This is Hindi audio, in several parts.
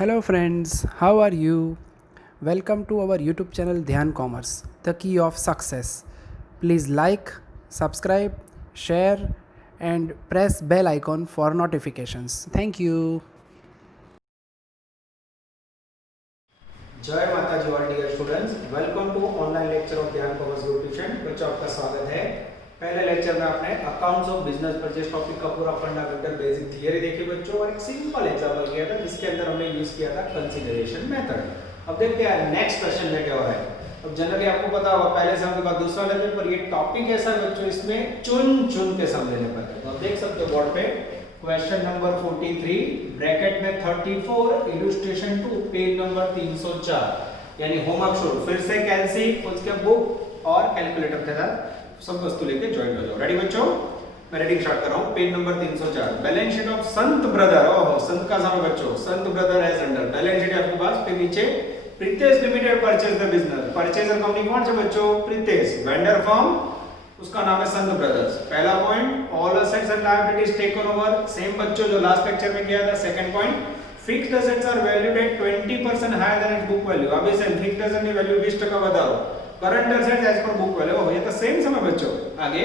Hello friends, how are you? Welcome to our YouTube channel Dhyan Commerce, the key of success. Please like, subscribe, share and press bell icon for notifications. Thank you. जय Mata ji all dear students, welcome to online lecture of Dhyan commerce group tuition. बच्चों आपका स्वागत है। पहले लेक्चर में आपने accounts of business purchase topic का पूरा फंडामेंटल बेसिक थियरी देखी बच्चों, और एक सिंपल एग्जांपल किया था जिसके अंदर हमने यूज किया था कंसीडरेशन मेथड। अब देखते हैं नेक्स्ट क्वेश्चन में क्या हो रहा है। अब जनरली आपको पता होगा पहले से हमके पास दूसरा लेवल पर ये टॉपिक ऐसा है बच्चों, इसमें चुन के सम लेने पड़ते हैं। तो आप देख सकते हो बोर्ड पे क्वेश्चन नंबर 43 ब्रैकेट में 34 इलस्ट्रेशन 2 पेज नंबर 304 यानी होमवर्क शुरू। फिर से कैलसी उसके बुक और कैलकुलेटर के साथ सब वस्तु लेके ज्वाइन हो जाओ। रेडी बच्चों? मैं रेडिंग स्टार्ट कर रहा हूं। Page number 304 balance sheet of Sant brother. ओहो, संत का नाम बच्चों, Sant brother as under balance sheet आपके पास। फिर नीचे Pritesh limited purchase the business. Purchaser company कौन से बच्चों? प्रीतेश। वेंडर फर्म उसका नाम है संत ब्रदर्स। पहला point all assets and liabilities taken over, same बच्चों जो लास्ट लेक्चर में किया था। Second point fixed assets are valued at 20% higher than its book value. अभी से फिक्स्ड असेट की वैल्यू 20% बताओ, current assets as per book value. Oh, ये तो सेम समय बच्चों। आगे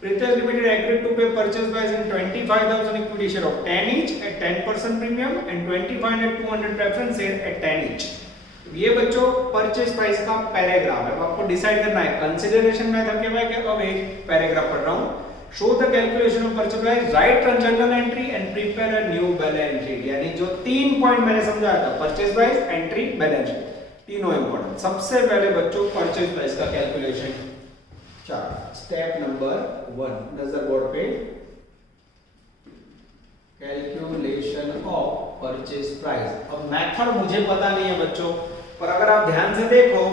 Pritesh limited agreed to pay purchase price in 25,000 equity share of 10 each at 10% premium and 25 at 200 preference share at 10 each। ये बच्चों परचेज प्राइस का पैराग्राफ है। आपको डिसाइड करना है कंसीडरेशन मेथड के बाद अब एक पैराग्राफ पढ़ रहा हूं। Show the calculation of purchase price, right journal entry and prepare a new balance sheet. यानी जो तीन पॉइंट मैंने समझाया था, purchase price, entry, balance sheet, तीनों इंपॉर्टेंट। सबसे पहले बच्चों परचेज प्राइस का कैलकुलेशन चार्ट, स्टेप नंबर 1 नजर बोर्ड पे, कैलकुलेशन ऑफ परचेज प्राइस। अब मेथड मुझे पता नहीं है बच्चों, पर अगर आप ध्यान से देखो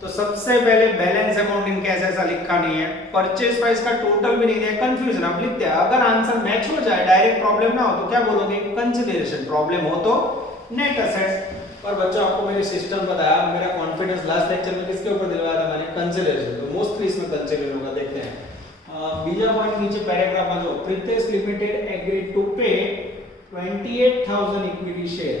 तो सबसे पहले बैलेंस अमाउंट इन कैश ऐसा लिखा नहीं है, परचेज प्राइस का टोटल भी नहीं दिया, कंफ्यूजन। आप लिखते हैं अगर आंसर मैच हो जाए, डायरेक्ट प्रॉब्लम ना हो तो क्या बोलोगे? कंसीडरेशन। प्रॉब्लम हो तो नेट असेट्स। पर बच्चों आपको मेरे सिस्टम बताया, मेरा कॉन्फिडेंस लास्ट लेक्चर में किसके ऊपर दिलवाया था मैंने? कंसीडरेशन। तो मोस्टली इसमें कंसीडर होगा। देखते हैं बीजा पॉइंट नीचे पैराग्राफ में जो प्रीतेश लिमिटेड एग्रीड टू पे 28,000 इक्विटी शेयर,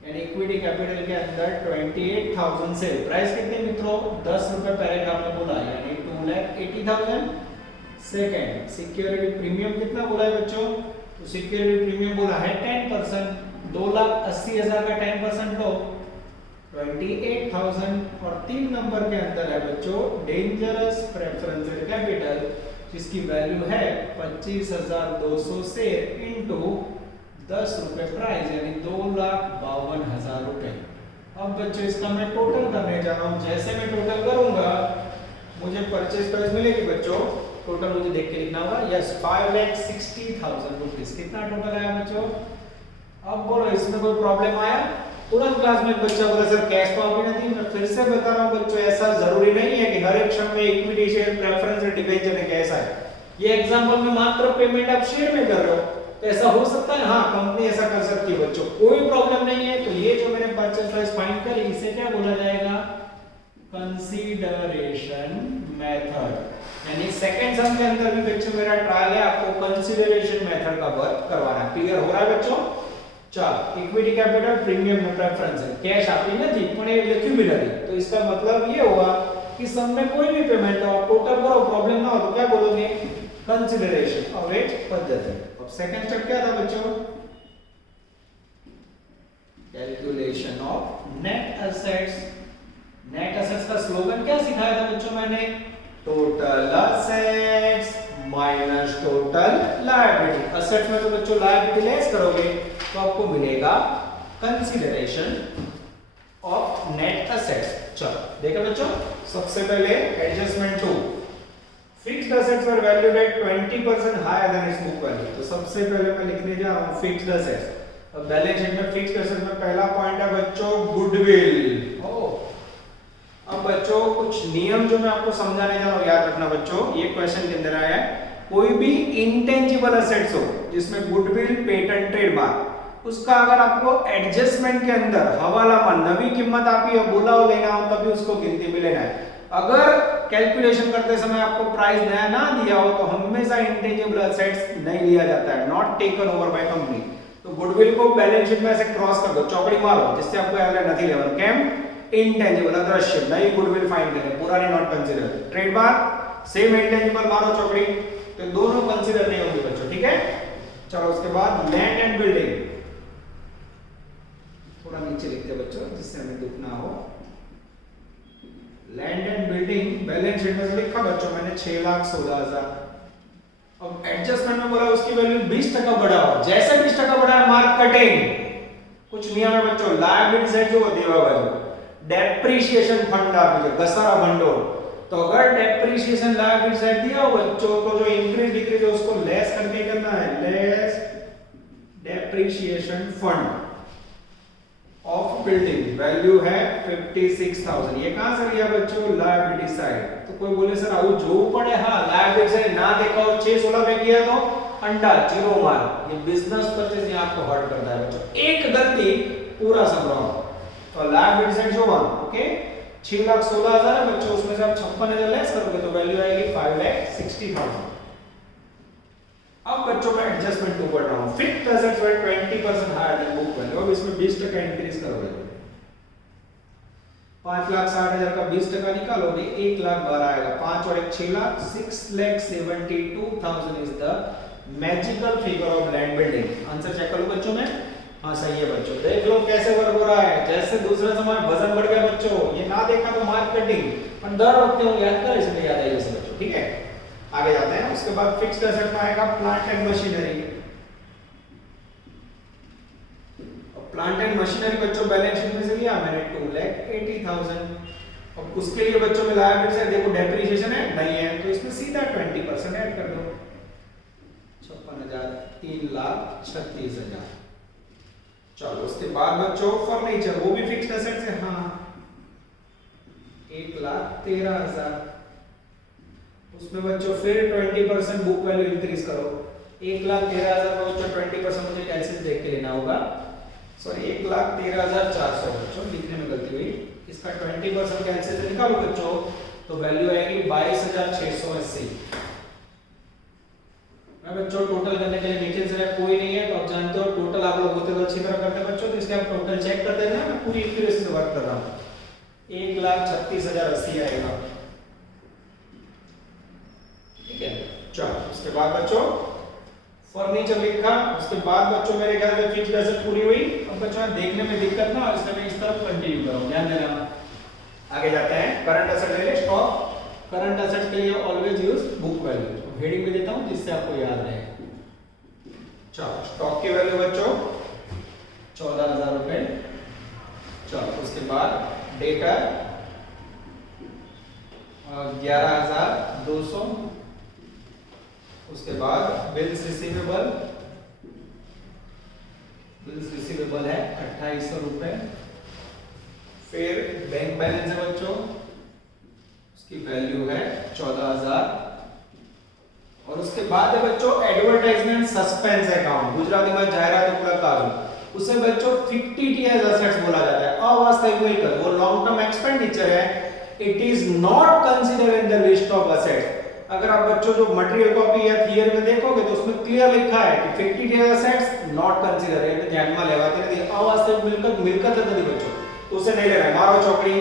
यानी इक्विटी कैपिटल के अंदर 28,000 से प्राइस कितने मित्रों? 10 रुपए पैराग्राफ में बोला, यानी 2,80,000। सेकंड सिक्योरिटी प्रीमियम कितना बोला है बच्चों? तो सिक्योरिटी प्रीमियम बोला है 10%, 2,80,000 का 10% लो, 28,000। और 3 नंबर के अंदर है बच्चों डेंजरस प्रेफरेंशियल कैपिटल, जिसकी वैल्यू है 25,200 शेयर इनटू 10 रुपए प्राइस, यानी 2,52,000 रुपए। अब बच्चों इसका मैं टोटल करने जा रहा हूं। जैसे मैं टोटल करूंगा मुझे परचेज प्राइस मिलेगी बच्चों। टोटल मुझे देख के लिखना होगा। Yes, 5,60,000 rupees. कितना टोटल आया बच्चों? अब बोलो इसमें कोई प्रॉब्लम आया? तुरंत क्लास में एक बच्चा बोला सर कैश तो आपने दी। मैं फिर से बता रहा हूं बच्चों, ऐसा जरूरी नहीं है कि हर एक क्षण में इक्विटी शेयर प्रेफरेंस और डिबेंचर में कैश आए। ये एग्जांपल में मात्र पेमेंट आप शेयर में कर रहे हो, तो ऐसा हो सकता है। हाँ, कंपनी ऐसा कर सकती है बच्चों, कोई प्रॉब्लम नहीं है। तो ये जो मैंने परचेज प्राइस फाइंड करी, इसे क्या बोला जाएगा? Consideration method. यानी सेकंड सम के अंदर भी बच्चों मेरा ट्रायल है, आपको कंसीडरेशन मेथड का वर्क करवाना है। क्लियर हो रहा है बच्चों? चल, इक्विटी कैपिटल प्रीमियम में प्रेफरेंस है, कैश आपकी नहीं पण ये एक्यूमुलेटरी। तो इसका मतलब ये होगा कि सम में कोई भी पेमेंट हो, टोटल करो, प्रॉब्लम ना हो तो क्या बोलोगे? कंसीडरेशन। और वेट पद्धति। अब सेकंड स्टेप क्या था बच्चों? Calculation of net assets. Net assets का स्लोगन क्या सिखाया था बच्चों मैंने? Total assets minus total liability. Assets में तो बच्चों लायबिलिटी लेस करोगे तो आपको मिलेगा कंसीडरेशन ऑफ नेट असेट्स। चलो देखो बच्चों, सबसे पहले adjustment 2, fixed assets were valued at 20% higher than its book value. तो सबसे पहले मैं लिखने जा रहा हूं फिक्स्ड असेट्स। अब बैलेंस शीट में फिक्स्ड असेट्स में पहला पॉइंट है बच्चों गुडविल। अब बच्चों कुछ नियम जो मैं आपको समझाने जा रहा हूं, याद रखना बच्चों। ये क्वेश्चन के अंदर आया है, कोई भी इंटेंजिबल असेट्स हो जिसमें गुडविल, पेटेंट, ट्रेडमार्क, उसका अगर आपको एडजस्टमेंट के अंदर हवाला मान नवी कीमत आपकी बोला हो लेना हो तभी उसको गिनती में लेना है। अगर कैलकुलेशन करते समय आपको प्राइस नया ना दिया हो तो हमेशा इंटेंजिबल असेट्स नहीं लिया जाता है, not taken over by company. तो गुडविल को बैलेंस शीट में ऐसे क्रॉस कर दो, चौकड़ी मारो, जिससे आपको याद रहे નથી લેવાનું. કેમ? ઇનટેન્जिबल અદ્રશ્ય, નઈ ગુડવિલ ફાઇન કરે, પુરાની not consider. Trademark same intangible मारो चौकड़ी, तो दोनों कंसीडर नहीं होंगे बच्चों. ठीक है, चलो उसके बाद लैंड एंड बिल्डिंग, थोड़ा नीचे लिखते हैं बच्चों जिससे हमें दुख ना हो. Land and building balance sheet में से लिखा बच्चों मैंने 6,16,000. अब एडजस्टमेंट में बोला उसकी वैल्यू 20% बढ़ाओ, जैसे 20% बढ़ाया मार्क कटिंग. कुछ नियम है बच्चों, लायबिलिटी साइड जो देवा बाजू डेप्रिसिएशन फंड आप जो घसारा भंडोळ, तो अगर डेप्रिसिएशन लायबिलिटी साइड दिया हो बच्चों तो जो इंक्रीज डिक्रीज है उसको लेस करके करना है, less depreciation fund of building, value है 56,000. ये कहां से लिया बच्चों? Liability side. तो कोई बोले सर आउ जो पड़े, हां लायबिलिटी साइड ना देखा हो 6,16 में किया तो अंडा जीरो मार्क. ये बिजनेस परचेज यहां आपको हर्ट करता है बच्चों, एक गलती पूरा संभ्रम. तो लायबिलिटी साइड जो वन ओके 6,16,000 है बच्चों, उसमें से आप 56,000 लेस करोगे तो वैल्यू आएगी 5,60,000. अब बच्चों मैं एडजस्टमेंट टू पढ़ रहा हूं. फिक्स्ड एसेट्स वर 20% हायर देन बुक वैल्यू. अब इसमें 20% इंक्रीज करोगे, 5,60,000 का 20% निकालोगे 1,12,000 आएगा. 5 और 1 6 lakh, 6,72,000 is the magical figure of land building. Answer check करो बच्चों में. हाँ सही है बच्चों, देख लो कैसे वर्क हो रहा है. जैसे दूसरे समय वजन बढ़ गया बच्चों, ये ना देखा तो मार्क कटिंग, पर दर वक्त हूं याद कर इसलिए याद आई जैसे बच्चों. ठीक है, आगे जाते हैं. उसके बाद फिक्स्ड एसेट में आएगा plant and machinery. Plant and machinery बच्चों बैलेंस शीट में से लिया मैंने 2,80,000. अब उसके लिए बच्चों में लायबिलिटी साइड देखो डेप्रिसिएशन है नहीं है, तो इसमें सीधा 20% ऐड कर दो. 56,000, 3,36,000. चलो उसके बाद बच्चों फर्नीचर, वो भी फिक्स्ड एसेट है. हाँ 1,13,000. उसमें बच्चों फिर 20% बुक वैल्यू इंक्रीज करो. 1,13,000 का बच्चों 20% मुझे कैलकुलेट देख के लेना होगा. सॉरी 1,13,400 बच्चों, लिखने में गलती हुई. इसका 20% कैलकुलेट निकालो बच्चों तो वैल्यू आएगी 22,680. मैं बच्चों टोटल करने के लिए नीचे से कोई नहीं है, तो आप जानते हो टोटल आप लोग होते तो अच्छी तरह करते बच्चों, तो इसलिए आप टोटल चेक करते हैं ना. मैं पूरी एक्यूरेसी से वर्क कर रहा हूं. 1,36,080 आएगा. ठीक है, चलो उसके बाद बच्चों फर्नीचर लिखा. उसके बाद बच्चों मेरे ख्याल से फिक्स्ड एसेट पूरी हुई. अब बच्चों देखने में दिक्कत ना, इसलिए मैं इस तरफ कंटिन्यू करूं, ध्यान देना. आगे जाते हैं. करंट एसेट ले ले, स्टॉक. करंट एसेट के लिए always use book value. Heading में देता हूं जिससे आपको याद रहे. चलो स्टॉक की वैल्यू बच्चों 14,000 रुपए. चलो उसके बाद डेटा 11,200. उसके बाद बिल्स रिसीवेबल है 2,800 रुपए. फिर बैंक बैलेंस है बच्चों, उसकी वैल्यू है 14,000. और उसके बाद है बच्चों एडवर्टाइजमेंट सस्पेंस अकाउंट, गुजराती में जाहिरात उपलब्ध, उसे बच्चों फिक्टिटियस एसेट्स बोला जाता है. अवास्तविक मिलकत, वो लॉन्ग टर्म एक्सपेंडिचर है. It is not considered in the list of assets. अगर आप बच्चों जो मटेरियल कॉपी या थियरी में देखोगे तो उसमें क्लियर लिखा है कि फिक्टिटियस एसेट्स नॉट कंसीडर, ये ध्यान में लेवाते नहीं. अवास्तविक मिलकत है नहीं बच्चों, तो उसे नहीं लेना है. मारो चौकड़ी.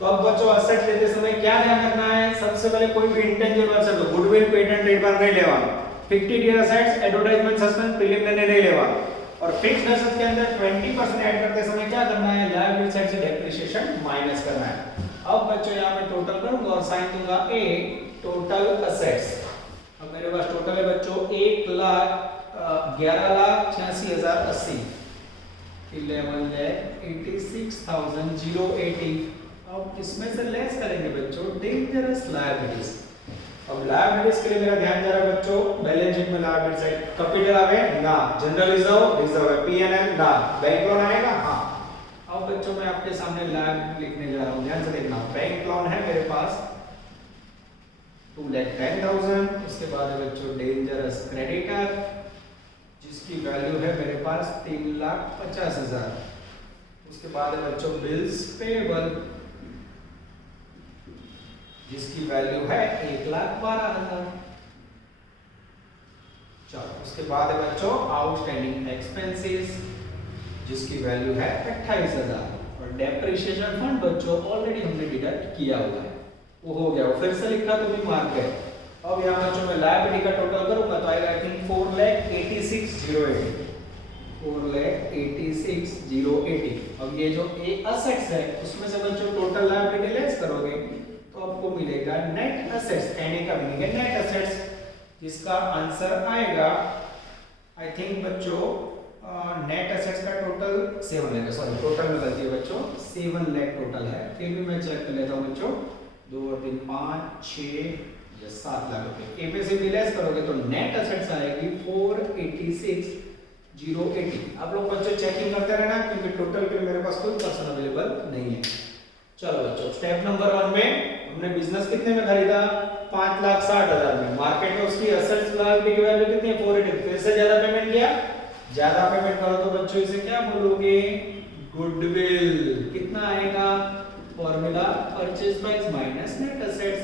तो अब बच्चों एसेट लेते समय क्या ध्यान रखना है? सबसे पहले कोई भी इंटेंजिबल एसेट हो, गुडविल, पेटेंट, ट्रेडमार्क नहीं लेवाना. Fictitious assets, advertisement suspense, preliminary नहीं लेवाना. और फिक्स्ड एसेट के अंदर 20% ऐड करते समय क्या करना है? लायबिलिटी साइड से डेप्रिसिएशन माइनस करना है. अब बच्चों यहां मैं टोटल करूंगा और साइन दूंगा ए टोटल एसेट्स. अब मेरे पास टोटल है बच्चों 1,11,86,080. 11,86,080. अब इसमें से लेस करेंगे बच्चों डेंजरस लायबिलिटीज. अब लायबिलिटीज के लिए मेरा ध्यान जा रहा है बच्चों बैलेंस शीट में लायबिलिटी साइड कैपिटल आवे ना, जनरल रिजर्व है, पीएनएल ना, बैंक लोन आएगा. हां अब बच्चों मैं आपके सामने लायबिलिटी लिखने जा रहा हूं, ध्यान से देखना. बैंक लोन है मेरे पास 2,10,000. उसके बाद है बच्चों डेंजरस क्रेडिटर जिसकी वैल्यू है मेरे पास 3,50,000. उसके बाद है बच्चों बिल्स पेएबल जिसकी वैल्यू है 1,12,000. चलो उसके उसके बाद है बच्चों आउटस्टैंडिंग एक्सपेंसेस जिसकी वैल्यू है 28,000 और डेप्रिसिएशन फंड बच्चों ऑलरेडी हमने डिडक्ट किया हुआ है, वो हो गया, वो फिर से लिखा तो भी मार्क है। अब यहाँ बच्चों मैं लायबिलिटी का टोटल करूंगा तो आएगा आई थिंक 4,86,080 4,86,080। अब ये जो असेट्स है उसमें से बच्चों टोटल लायबिलिटी लेस करोगे तो आपको मिलेगा नेट असेट्स, कहने का मीनिंग है नेट असेट्स, जिसका आंसर आएगा आई थिंक बच्चों नेट असेट्स का टोटल 7 लाख, सॉरी टोटल में गलती है बच्चों, 7 लाख टोटल है। फिर भी मैं चेक कर लेता हूँ बच्चों, 2 और 3 5 6 या 7 लाख रुपए। ए में से भी लेस करोगे तो नेट असेट्स आएगी 4,86,080। आप लोग बच्चों चेकिंग करते रहना क्योंकि टोटल के लिए मेरे पास कोई पर्सन अवेलेबल नहीं है। चलो बच्चों स्टेप नंबर 1 में हमने बिजनेस कितने में खरीदा, 5,60,000 में। मार्केट में उसकी असेट्स लायबिलिटी की वैल्यू कितनी है, 480। फिर से ज्यादा पेमेंट किया, ज्यादा पेमेंट करो तो बच्चों इसे क्या बोलोगे, गुडविल। कितना आएगा, formula purchase price minus net assets,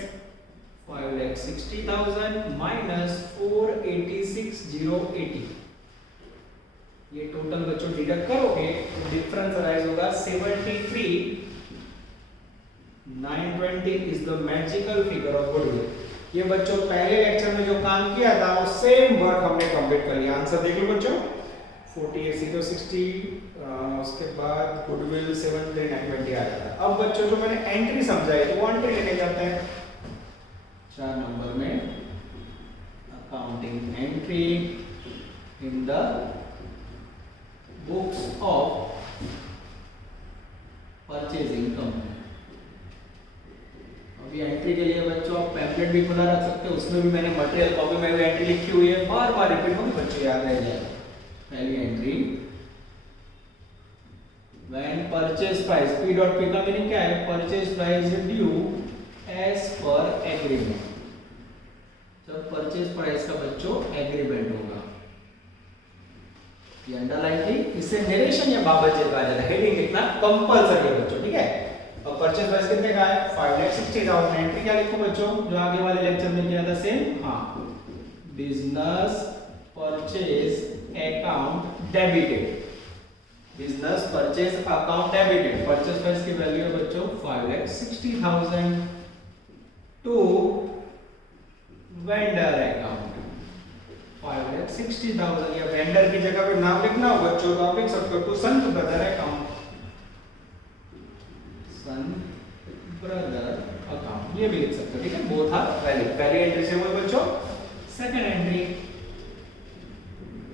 5,60,000 minus 4,86,080। ये टोटल बच्चों डिडक्ट करोगे तो डिफरेंस अराइज होगा 73,920 is the magical figure of goodwill. ये बच्चों पहले लेक्चर में जो काम किया था वो सेम वर्क हमने कंप्लीट कर लिया। आंसर देख लो बच्चों, 48,060 उसके बाद गुडविल 73,920 आ जाता है। अब बच्चों जो मैंने एंट्री समझाई तो वो एंट्री लेने जाते हैं 4 नंबर में, accounting entry in the books of purchasing company. अभी एंट्री के लिए बच्चों आप पैम्फलेट भी खुला रख सकते हो, उसमें भी मैंने मटेरियल कॉपी में भी एंट्री लिखी हुई है, बार बार रिपीट होगी बच्चों याद रह जाएगा। पहली entry, when purchase price, P dot P का मीनिंग क्या है, purchase price due as per agreement. जब परचेज प्राइस का बच्चों एग्रीमेंट होगा, ये अंडरलाइन थी, इससे नरेशन या बाबत कहा जाता है, हेडिंग लिखना कंपलसरी है बच्चों, ठीक है। और परचेज प्राइस कितने का है, 5,60,000। एंट्री क्या लिखो बच्चों, जो आगे वाले लेक्चर में किया था सेम, हाँ, business purchase account debited, business purchase account debited. Purchase price की वैल्यू है बच्चों 5,60,000 टू वेंडर अकाउंट 5,60,000। या वेंडर की जगह पे नाम लिखना हो बच्चों तो आप लिख सकते हो to son brother account, son brother account, ये भी लिख सकते हो, ठीक है। Both are valid. पहली एंट्री से वो बच्चों। Second entry,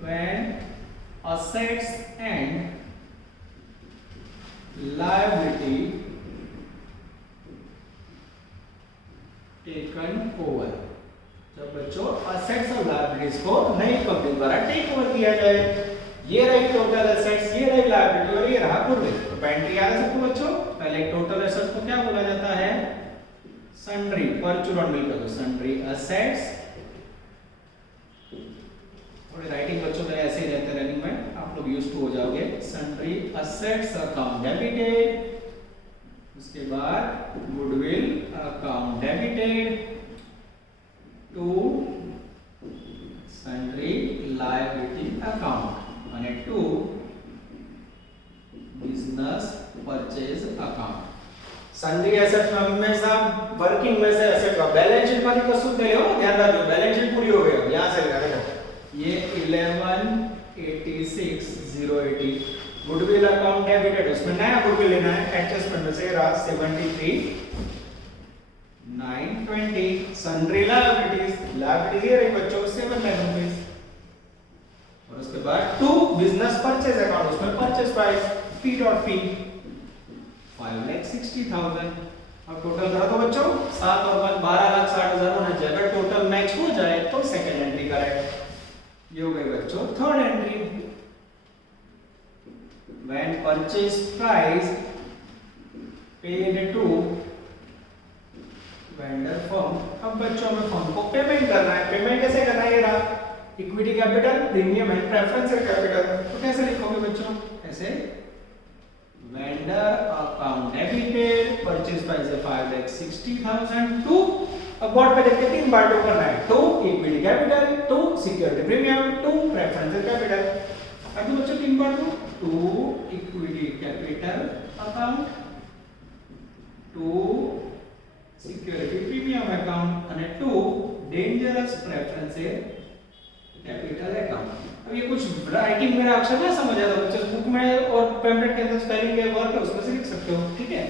when assets and liability taken over। जब बच्चों assets और liabilities को नई कंपनी द्वारा टेक ओवर किया जाए, ये रही टोटल assets, ये रही liability और ये रहा गुडविल। तो एंट्री याद है सबको बच्चों, पहले टोटल assets को क्या बोला जाता है, सन्ड्री, परचूरन मिलकर दो, सन्ड्री assets। थोड़ी राइटिंग बच्चों मेरे ऐसे ही रहते रनिंग में, आप लोग यूज्ड टू हो जाओगे। सन्ड्री असेट्स अकाउंट डेबिटेड, उसके बाद goodwill account debited to sundry liability account અને to business purchase account. Sundry assets में हमेशा वर्किंग में से एसेट का बैलेंस शीट में कसूर दे लो, ध्यान रखो बैलेंस शीट पूरी हो गई। यहां से लगा देखो ये 11,86,080 गुडविल अकाउंट डेबिटेड, उसमें नया गुडविल लेना है, एडजस्टमेंट में से रहा 73,920। सन्ड्री लायबिलिटीज, लायबिलिटी ये रही बच्चों 7 लाख रुपीस। और उसके बाद टू बिजनेस परचेज अकाउंट, उसमें purchase price P dot P 5,60,000। अब टोटल करा दो बच्चों, 7 और 1 12,60,000 होना चाहिए। अगर टोटल मैच हो जाए तो सेकंड एंट्री करेक्ट। ये हो गई बच्चों third entry, when purchase price paid to vendor firm। अब बच्चों हमें फर्म को पेमेंट करना है, पेमेंट कैसे करना है, ये रहा equity capital, premium and preferential capital. तो कैसे लिखोगे बच्चों, ऐसे vendor account debited, purchase price है 5,60,000 टू अब बोर्ड पे देखते 3 पार्टों करना है, 2 equity capital, 2 security premium, 2 preferential capital. अब तो बच्चों 3 part 2 equity capital account, 2 security premium account અને 2 डेंजरस प्रेफरेंशियल कैपिटल अकाउंट। अब ये कुछ राइटिंग मेरा अक्षर ना समझ आता बच्चों, बुक में और पेम्पलेट के अंदर स्पेलिंग के वर्क है उसमें से लिख सकते हो, ठीक है।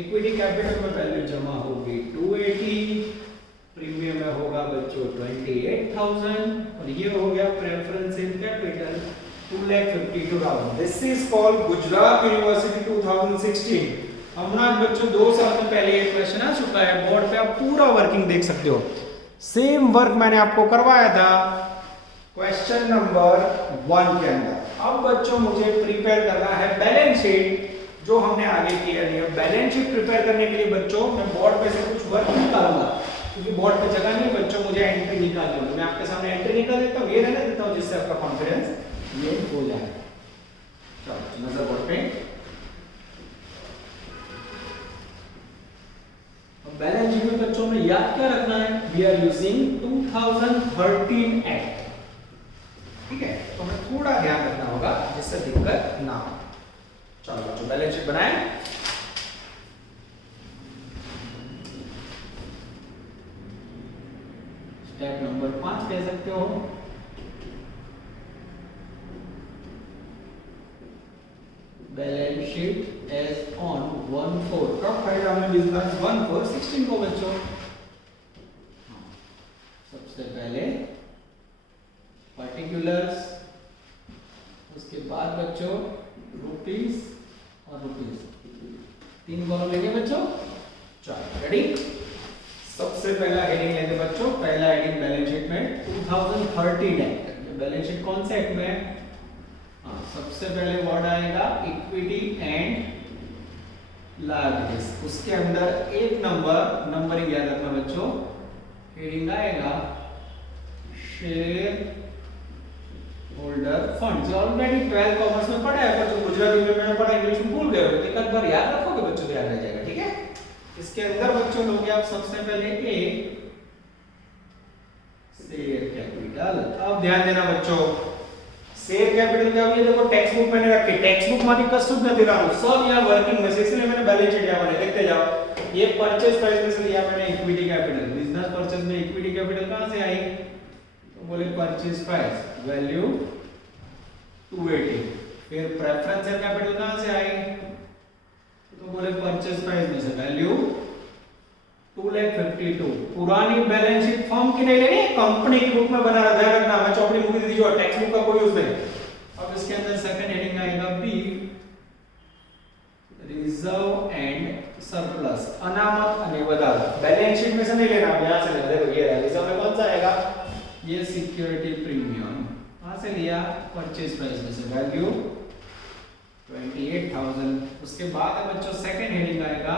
इक्विटी कैपिटल में वैल्यू जमा होगी 280, प्रीमियम में होगा बच्चों 28,000 और ये हो गया preferential capital 2,52,000। This is called Gujarat university 2016। हमने बच्चों 2 साल में पहले ये क्वेश्चन आ चुका है, बोर्ड पे आप पूरा वर्किंग देख सकते हो। सेम वर्क मैंने आपको करवाया था क्वेश्चन नंबर 1 के अंदर। अब बच्चों मुझे प्रिपेयर करना है बैलेंस शीट, जो हमने आगे किया नहीं है। बैलेंस शीट प्रिपेयर करने के लिए बच्चों मैं बोर्ड पे से कुछ वर्क निकालूंगा, क्योंकि बोर्ड पे जगह नहीं है बच्चों, मुझे एंट्री निकालनी होगी। मैं आपके सामने एंट्री निकाल देता हूँ, ये रहने देता हूँ, जिससे आपका कॉन्फिडेंस ये हो जाए। चलो नजर बोर्ड पे। बैलेंस शीट में बच्चों में याद क्या रखना है, वी आर यूजिंग 2013 एक्ट, ठीक है। तो हमें थोड़ा ध्यान रखना होगा जिससे दिक्कत ना हो। चलो बच्चों बैलेंस शीट बनाएं। स्टेप नंबर 5 कह सकते हो। बैलेंस शीट एज ऑन 1/4, कब फाइल हमने बिजनेस 1/4/16 को बच्चों। सबसे पहले पर्टिकुलर्स, उसके बाद बच्चों रुपीस और रुपीस, 3 कॉलम लेंगे बच्चों। चलो रेडी। सबसे पहला हेडिंग लेंगे बच्चों, पहला हेडिंग बैलेंस शीट में 2013 एक्ट। ये बैलेंस शीट कौन से एक्ट में है? सबसे पहले वर्ड आएगा इक्विटी एंड लायबिलिटीज, उसके अंदर एक नंबरिंग याद रखना बच्चों। हेडिंग आएगा share holder fund. Already 12 commerce में पढ़ा है, पर जो गुजराती में मैंने पढ़ा इंग्लिश में भूल गए हो, एक आध बार याद रखोगे बच्चों तो याद रह जाएगा, ठीक है। इसके अंदर बच्चों लोगे आप सबसे पहले ए शेयर कैपिटल। अब ध्यान देना बच्चों, शेयर कैपिटल का ये देखो टेक्स्ट बुक मैंने रखी, टेक्स्ट बुक माथी कશું જ નથી લાવવાનું, सब यहाँ वर्किंग में से, इसलिए मैंने बैलेंस शीट यहाँ बने, देखते जाओ। ये परचेज प्राइस में से लिया मैंने इक्विटी कैपिटल, बिजनेस परचेज में इक्विटी कैपिटल कहां से आई, तो बोले परचेज प्राइस वैल्यू 280। फिर प्रेफरेंशियल कैपिटल कहां से आई, तो बोले परचेज प्राइस में से वैल्यू 2,52,000। पुरानी बैलेंस शीट फर्म की नहीं लेनी, कंपनी की बुक में बना रहा, ध्यान रखना। मैं चौपड़ी बुक दी जो टेक्स्ट बुक का कोई यूज नहीं। अब इसके अंदर सेकंड हेडिंग आएगा बी रिजर्व एंड सरप्लस, अनामत અને વધારો। बैलेंस शीट में से नहीं लेना, यहां से लेना। देखो ये रिजर्व में कौन सा आएगा, ये सिक्योरिटी प्रीमियम, कहां से लिया, परचेज प्राइस में से वैल्यू 28,000। उसके बाद है बच्चों सेकंड हेडिंग आएगा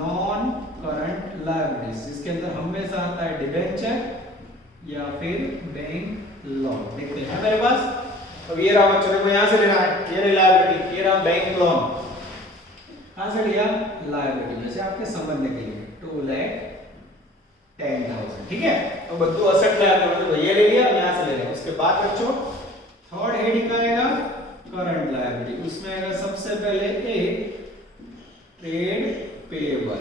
नॉन करंट लायबिलिटीज, इसके अंदर हमेशा आता है डिबेंचर या फिर बैंक लोन। देखते हैं मेरे पास। अब ये रहा बच्चों, देखो यहां से लेना है, ये रही लायबिलिटी, ये रहा बैंक लोन। कहां से लिया, लायबिलिटी में से, आपके समझने के लिए 2,10,000, ठीक है। तो बच्चों असेट लायबिलिटी तो ये ले लिया, यहां से ले लिया। उसके बाद बच्चों थर्ड हेडिंग आएगा करंट लायबिलिटी, उसमें आएगा सबसे पहले ए ट्रेड पेएबल।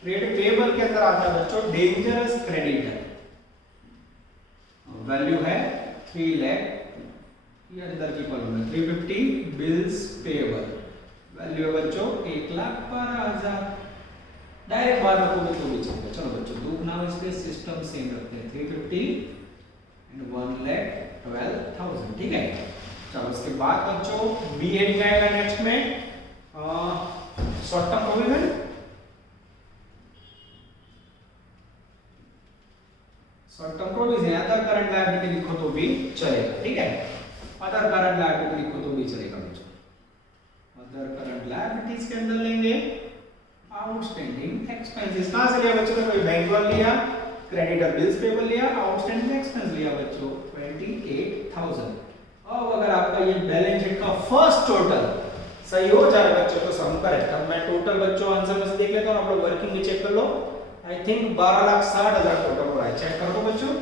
ट्रेड पेएबल के अंदर आता है बच्चों डेंजरस क्रेडिटर, वैल्यू है 3 लाख, ये अंदर की कॉलम है 350। बिल्स पेएबल, वैल्यू है बच्चों 1,12,000। डायरेक्ट बात रखोगे तो भी चलेगा। चलो बच्चों दुख ना हो इसलिए सिस्टम सेम रखते हैं, 350 एंड 1,12,000, ठीक है। चलो उसके बाद बच्चों बी हेडिंग आएगा नेक्स्ट में short term provision. Short term provision other current liability लिखो तो भी चलेगा, ठीक है। अदर करंट लायबिलिटी लिखो तो भी चलेगा बच्चों। अदर करंट लायबिलिटीज के अंदर लेंगे आउटस्टैंडिंग एक्सपेंसेस। कहां से लिया बच्चों, तो कोई बैंक लोन लिया, क्रेडिटर बिल्स पेबल लिया, आउटस्टैंडिंग एक्सपेंस लिया बच्चों 28,000। अब अगर आपका ये बैलेंस शीट का फर्स्ट टोटल सही हो जाए बच्चों तो सम करेक्ट। अब मैं टोटल बच्चों आंसर में से देख लेता हूं, आप लोग वर्किंग भी चेक कर लो। आई थिंक 12,60,000 टोटल हो रहा है। चेक कर दो बच्चों,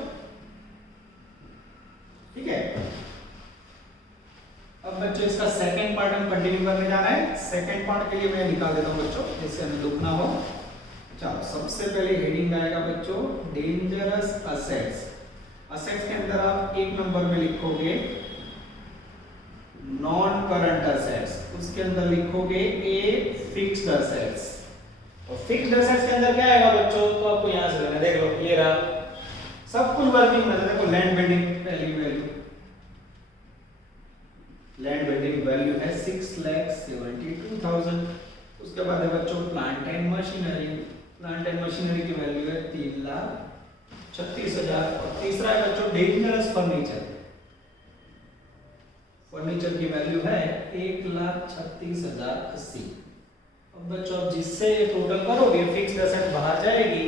ठीक है। अब बच्चों इसका सेकंड पार्ट हम कंटिन्यू करने जा रहे हैं। सेकंड पार्ट के लिए मैं निकाल देता हूं बच्चों, जिससे हमें दुख ना हो। चलो सबसे पहले हेडिंग आएगा बच्चों डेंजरस असेट्स। असेट्स के अंदर आप एक नंबर में लिखोगे नॉन करंट असेट्स, उसके अंदर लिखोगे ए फिक्स्ड असेट्स। और फिक्स्ड असेट्स के अंदर क्या आएगा बच्चों, तो आपको यहां से लेना, देख लो ये रहा, सब कुछ वर्किंग में। देखो लैंड बिल्डिंग पहली वैल्यू, लैंड बिल्डिंग वैल्यू है 6,72,000। उसके बाद है बच्चों plant and machinery, plant and machinery की वैल्यू है 3,36,000। और तीसरा है बच्चों डेंजरस फर्नीचर, फर्नीचर की वैल्यू है 1,36,080। अब बच्चों जिससे ये टोटल करोगे फिक्स्ड एसेट बाहर जाएगी,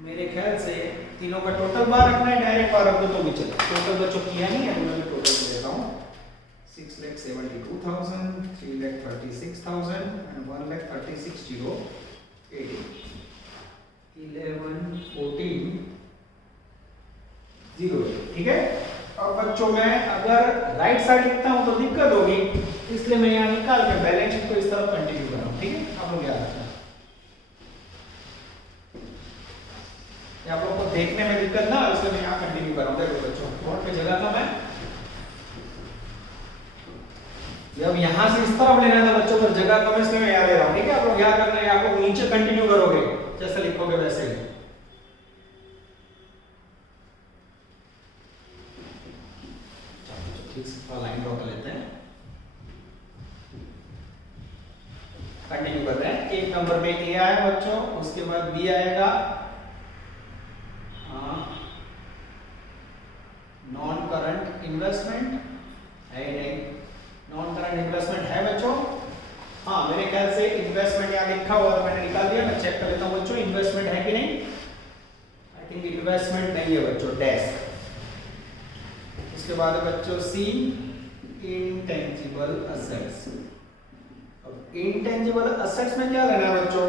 मेरे ख्याल से तीनों का टोटल बाहर रखना है, डायरेक्ट बाहर रख दो तो भी चले। टोटल बच्चों किया नहीं है तो मैं टोटल दे देता हूं 6,72,000, 3,36,000 and 1,36,080, 11,14,0, ठीक है। अब बच्चों मैं अगर राइट साइड लिखता हूं तो दिक्कत होगी, इसलिए मैं यहां निकाल के बैलेंस शीट को इस तरफ कंटिन्यू कर रहा हूं, ठीक है। आप लोग याद रखना, आप लोग को देखने में दिक्कत ना, इसलिए मैं यहां कंटिन्यू कर रहा हूं। देखो बच्चों बोर्ड पे जगह कम है, अब यहां से इस तरफ लेना था बच्चों, पर जगह कम है इसलिए मैं यहां ले रहा हूं, ठीक है। आप लोग याद रखना है, आप लोग नीचे कंटिन्यू करोगे जैसे लिखोगे वैसे ही। ठीक से लाइन ड्रॉ कर लेते हैं, कंटिन्यू कर रहे हैं। एक नंबर में ए आया बच्चों, उसके बाद बी आएगा नॉन करंट इन्वेस्टमेंट, है नहीं, नॉन करंट इन्वेस्टमेंट है बच्चों। हाँ मेरे ख्याल से इन्वेस्टमेंट यहाँ लिखा हुआ तो मैंने निकाल दिया, मैं चेक कर लेता हूँ बच्चों इन्वेस्टमेंट है कि नहीं। आई थिंक इन्वेस्टमेंट नहीं है बच्चों, डेस्क। उसके बाद है बच्चों सी इंटेंजिबल असेट्स। अब इंटेंजिबल असेट्स में क्या लेना है बच्चों,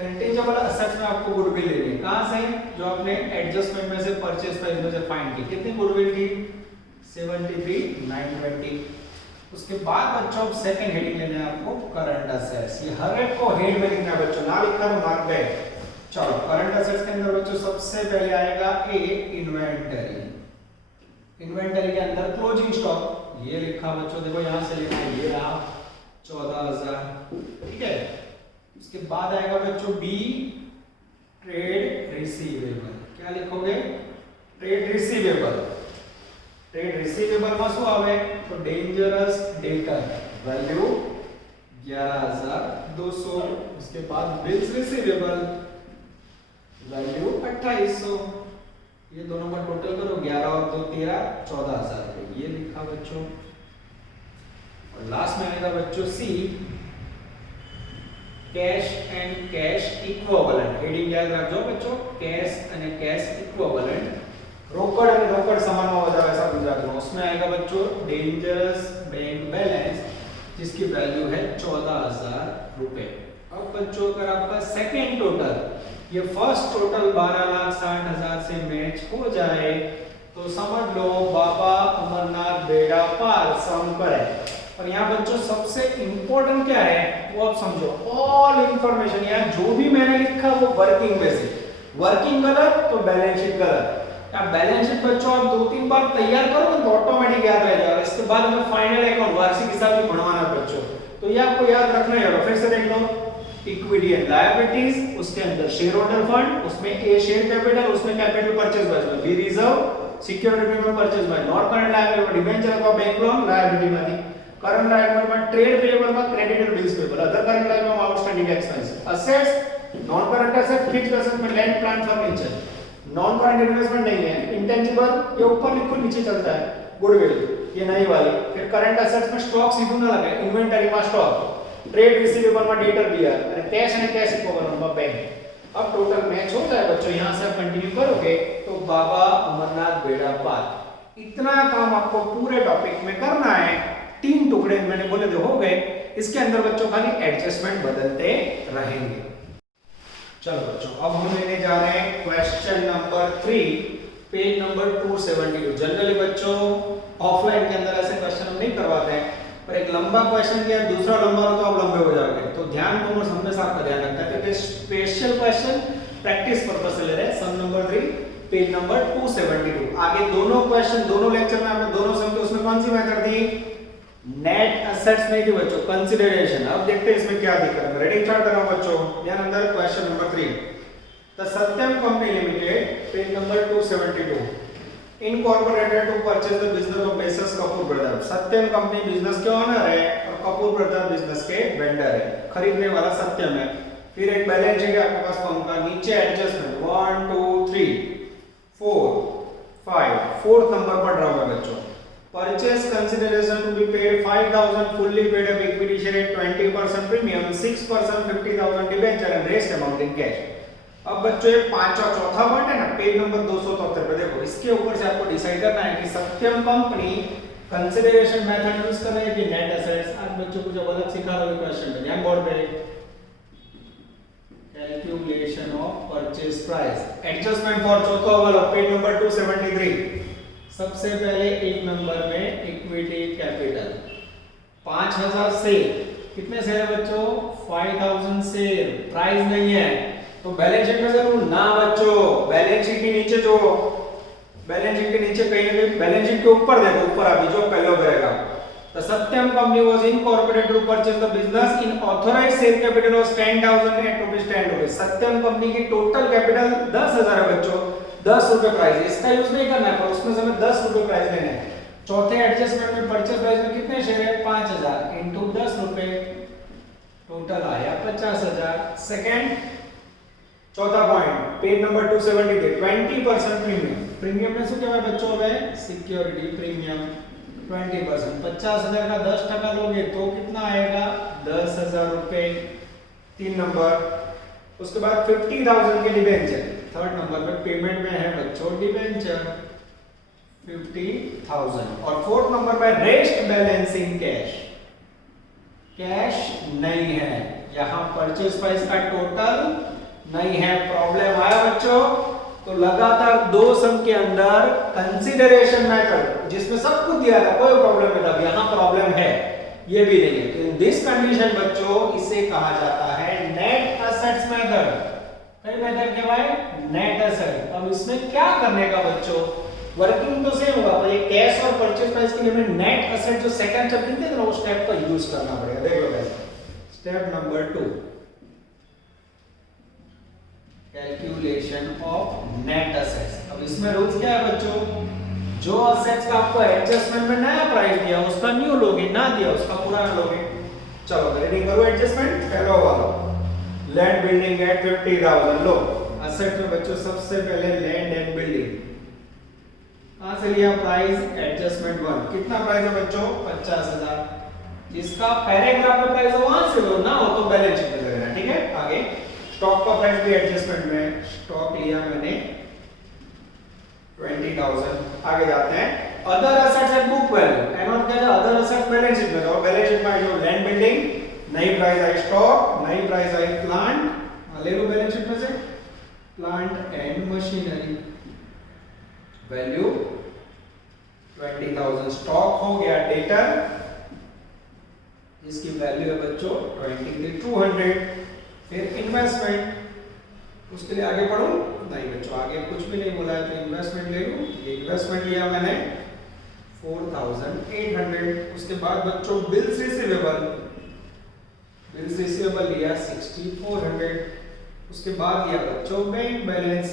इंटेंजिबल असेट्स में आपको गुडविल लेनी है। कहां से, जो आपने एडजस्टमेंट में से परचेज प्राइस में से फाइंड की, कितनी गुडविल की 73,920। उसके बाद बच्चों सेकंड हेडिंग लेना है आपको करंट असेट्स। ये हर एक को हेड में लिखना है बच्चों, ना लिखा तो मार्क बैक। चलो करंट असेट्स के अंदर बच्चों सबसे पहले आएगा ए इन्वेंटरी। इन्वेंटरी के अंदर क्लोजिंग स्टॉक, ये लिखा बच्चों, देखो यहां से लेना है, ये रहा 14,000, ठीक है। उसके बाद आएगा बच्चों बी ट्रेड रिसीवेबल। क्या लिखोगे, ट्रेड रिसीवेबल। ट्रेड रिसीवेबल में શું આવે તો डेंजरस डेटर वैल्यू 11,200। उसके बाद बिल्स रिसीवेबल वैल्यू 2,800। ये दोनों का टोटल करो 11 और 2 13 14,000 रुपए, ये लिखा बच्चों। और लास्ट में आएगा बच्चों C cash and cash equivalent. Heading याद रखो बच्चों, कैश અને कैश इक्विवेलेंट, रोकड़ અને रोकड़ समाનમાં વધારે ऐसा गुजरात में। उसमें आएगा बच्चों डेंजरस बैंक बैलेंस, जिसकी वैल्यू है 14,000 रुपए। अब बच्चों अगर आपका सेकंड टोटल, ये फर्स्ट टोटल 12,60,000 से मैच हो जाए तो समझ लो बाबा अमरनाथ बेड़ा पार सम करे। और यहाँ बच्चों सबसे इंपॉर्टेंट क्या है वो आप समझो, ऑल इंफॉर्मेशन यहाँ जो भी मैंने लिखा वो वर्किंग बेसिस। वर्किंग गलत तो बैलेंस शीट गलत। अब बैलेंस शीट बच्चों आप 2-3 बार तैयार करोगे तो ऑटोमेटिक याद रह जाएगा। इसके बाद हमें फाइनल अकाउंट वार्षिक हिसाब भी बनवाना है बच्चों, तो ये आपको याद रखना है। फिर से देख लो, इक्विटी एंड लायबिलिटीज, उसके अंदर शेयर होल्डर फंड, उसमें ए शेयर कैपिटल, उसमें capital purchase by, B reserve security में purchase by, non current liability debenture अथवा बैंक लोन लायबिलिटी में, करंट लायबिलिटी में ट्रेड पेएबल में क्रेडिट और bills payable, other current liability में outstanding expense, assets non current asset fixed asset में land plant furniture, non current investment नहीं है, इंटेंजिबल ये ऊपर लिखो नीचे चलता है, गुडविल ये नहीं वाली। फिर करंट एसेट्स में स्टॉक सीधું ना लगे, इन्वेंटरी में स्टॉक, ट्रेड रिसीवेबल में डेटर बीआर और कैश एंड कैश इक्विवेलेंट में बैंक। अब टोटल मैच होता है बच्चों, यहां से आप कंटिन्यू करोगे तो बाबा अमरनाथ बेड़ा पार। इतना काम आपको पूरे टॉपिक में करना है। 3 टुकड़े मैंने बोले थे हो गए, इसके अंदर बच्चों खाली एडजस्टमेंट बदलते रहेंगे। चलो बच्चों, अब हम लेने जा रहे हैं question number 3, page number 272। Generally बच्चों ऑफलाइन के अंदर ऐसे क्वेश्चन हम नहीं करवाते हैं, पर एक लंबा क्वेश्चन किया दूसरा लंबा हो तो आप लंबे हो जाओगे। तो ध्यान कॉमर्स हमेशा आपका ध्यान रखता है क्योंकि स्पेशल क्वेश्चन प्रैक्टिस पर्पस से ले रहे हैं। सम नंबर 3 पेज नंबर 272। आगे दोनों क्वेश्चन दोनों लेक्चर में आपने दोनों सम के उसमें कौन सी मेथड दी? नेट एसेट्स नहीं थी बच्चों, कंसीडरेशन। अब देखते हैं इसमें क्या दिक्कत है। रेडी, स्टार्ट कर रहा हूं बच्चों। ध्यान अंदर question number 3। The Satyam company limited, page number 272, incorporated to purchase the business of बेसस Kapoor brother. Satyam company business के ओनर है और कपूर ब्रदर बिजनेस के वेंडर है। खरीदने वाला सत्यम है। फिर एक बैलेंस शीट है आपके पास फर्म का, नीचे एडजस्टमेंट 1 2 3 4 5, फोर्थ नंबर पर ड्रॉ है बच्चों। Purchase consideration to be paid 5,000 fully paid up equity share at 20% premium, 6% 50,000 debenture and rest amount in cash। अब बच्चों ये पांचवा चौथा पॉइंट है ना, पेज नंबर 273 पे देखो। इसके ऊपर से आपको डिसाइड करना है कि सत्यम कंपनी कंसीडरेशन मेथड यूज कर रही है कि नेट एसेट्स। आज बच्चों को जब अलग सिखा रहा हूं क्वेश्चन में, ध्यान बोर्ड पे। Calculation of purchase price, adjustment for चौथा वाला पेज नंबर 273। सबसे पहले एक नंबर में इक्विटी कैपिटल 5000 शेयर। कितने शेयर है बच्चों? 5000 शेयर। प्राइस नहीं है तो बैलेंस शीट में जरूर ना बच्चों। बैलेंस शीट के नीचे जो बैलेंस शीट के नीचे कहीं ना कहीं बैलेंस शीट के ऊपर देखो, ऊपर अभी जो पहले रहेगा। The Satyam company was incorporated to purchase the business in authorized share capital of 10,000 at ₹10। Satyam company की टोटल कैपिटल 10,000 है बच्चों। 10 रुपए प्राइस, इसका यूज नहीं करना है पर उसमें से हमें 10 रुपए प्राइस लेने हैं। चौथे एडजस्टमेंट में परचेज प्राइस में कितने शेयर है? 5000 इनटू 10 रुपए, टोटल आया 50,000। सेकंड, चौथा point page number 273, 20% premium. Premium में શું કહેવાય बच्चों? में सिक्योरिटी प्रीमियम 20%। 50,000 का 10% लोगे तो कितना आएगा? 10,000 रुपए। 3 नंबर। उसके बाद 50,000 के डिबेंचर। थर्ड नंबर पे पेमेंट में है बच्चों डिबेंचर 50,000। और फोर्थ नंबर पे rest balance in cash. Cash नहीं है यहां, परचेज प्राइस का टोटल नहीं है। प्रॉब्लम आया बच्चों? तो लगातार दो सम के अंदर कंसीडरेशन मेथड जिसमें सब कुछ दिया था, कोई प्रॉब्लम नहीं था। यहां प्रॉब्लम है, ये भी नहीं है। तो इन दिस कंडीशन बच्चों इसे कहा जाता है नेट एसेट्स मेथड। कई मेथड के भाई नेट एसेट। अब इसमें क्या करने का बच्चों? वर्किंग तो सेम होगा पर ये कैश और परचेज प्राइस के लिए हमें नेट एसेट जो सेकंड स्टेप गिनते थे ना, उस स्टेप का यूज करना पड़ेगा। देख लो guys, step number 2, calculation of net assets. अब इसमें रूल्स क्या है बच्चों? जो एसेट्स का आपको एडजस्टमेंट में नया प्राइस दिया उसका न्यू लोगे, ना दिया उसका पुराना लोगे। चलो रीडिंग करो एडजस्टमेंट। पहला वाला land building at 50,000 low. Asset में बच्चों सबसे पहले लैंड एंड बिल्डिंग। कहां से लिया प्राइस? एडजस्टमेंट 1। कितना प्राइस है बच्चों? 50,000। जिसका पैराग्राफ में प्राइस हो वहां से लो, ना हो तो बैलेंस शीट में लेना। ठीक है, आगे स्टॉक का प्राइस भी एडजस्टमेंट में। स्टॉक लिया मैंने 20,000। आगे जाते हैं other assets at book value. एनोट क्या है? अदर एसेट्स बैलेंस शीट में। और बैलेंस शीट में जो लैंड बिल्डिंग, नई प्राइस आई स्टॉक, नई प्राइस आई प्लांट। ले लो बैलेंस शीट में से plant and machinery, value 20,000। Stock हो गया डेटर, इसकी वैल्यू है बच्चों 200। फिर इन्वेस्टमेंट, उसके लिए आगे पढ़ूं? नहीं बच्चों, आगे कुछ भी नहीं बोला है तो इन्वेस्टमेंट ले लूं। ये इन्वेस्टमेंट लिया मैंने 4,800। उसके बाद बच्चों बिल्स रिसीवेबल, बिल्स रिसीवेबल लिया 6,400। उसके बाद लिया बच्चों बैंक बैलेंस,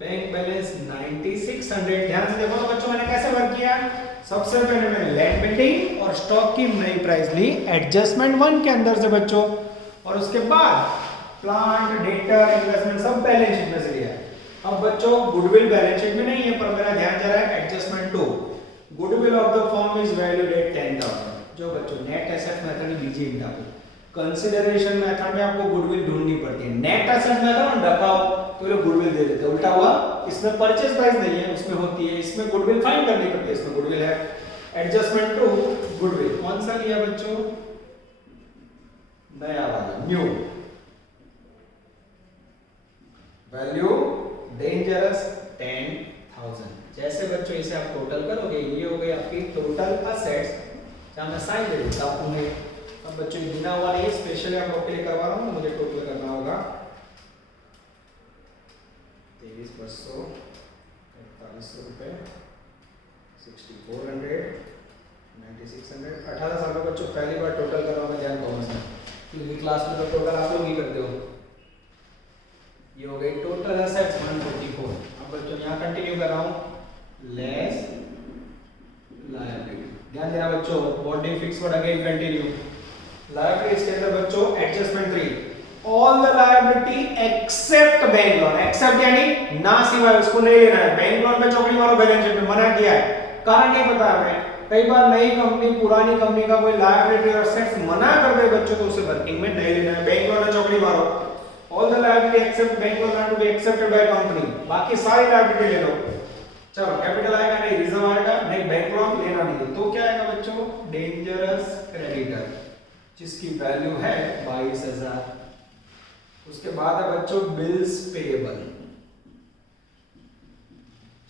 बैंक बैलेंस 9,600। ध्यान से देखो तो बच्चों मैंने कैसे वर्क किया। सबसे पहले मैंने लैंड बिल्डिंग और स्टॉक की नई प्राइस ली एडजस्टमेंट 1 के अंदर से बच्चों, और उसके बाद प्लांट, डेटर, इन्वेस्टमेंट सब बैलेंस शीट में से लिया। अब बच्चों गुडविल बैलेंस शीट में नहीं है पर मेरा ध्यान जा रहा है adjustment 2। Goodwill of the firm is valued at 10,000। जो बच्चों नेट एसेट मेथड ही लीजिए इनका। कंसीडरेशन मेथड में आपको गुडविल ढूंढनी पड़ती है। नेट एसेट मेथड में रखाओ तो ये गुडविल दे देते हैं। उल्टा हुआ, इसमें परचेज प्राइस नहीं है, उसमें होती है। इसमें गुडविल फाइंड करनी पड़ती है, इसमें गुडविल है। एडजस्टमेंट 2 गुडविल कौन सा लिया बच्चों? नया वाला, न्यू। Value dangerous 10,000। जैसे बच्चों इसे आप टोटल करोगे, ये हो गई आपकी टोटल असेट्स, जहां मैं साइन दे देता हूं। अब बच्चों ये गिना हुआ नहीं, स्पेशली आप लोग के लिए करवा रहा हूं, मुझे टोटल करना होगा 23,241 रुपए, 6,400, 9,600। 18 साल का बच्चों पहली बार टोटल कर रहा हूं मैं ध्यान कॉमर्स में, क्योंकि क्लास में तो टोटल आप लोग ही करते हो। ये हो गई टोटल असेट्स 144। अब बच्चों यहाँ कंटिन्यू कर रहा हूँ, लेस लायबिलिटी। ध्यान देना बच्चों, body fix word again continue. Liabilities के अंदर बच्चों adjustment 3, all the liability except bank loan. Except यानी ना सिवाय, उसको नहीं लेना है। बैंक लोन पे चौकड़ी मारो, बैलेंस शीट में मना किया है, कारण नहीं पता हमें। कई बार नई कंपनी पुरानी कंपनी का कोई लायबिलिटी और असेट्स मना कर दे बच्चों, तो उसे वर्किंग में नहीं लेना है। बैंक लोन पे चौकड़ी मारो, all the liability except bank loan are to be accepted by company, बाकी सारी लायबिलिटी ले लो। चलो कैपिटल आएगा नहीं, रिजर्व आएगा नहीं, बैंक लोन लेना नहीं, तो क्या आएगा बच्चों, डेंजरस क्रेडिटर, जिसकी वैल्यू है 22,000। उसके बाद है बच्चों बिल्स पेएबल,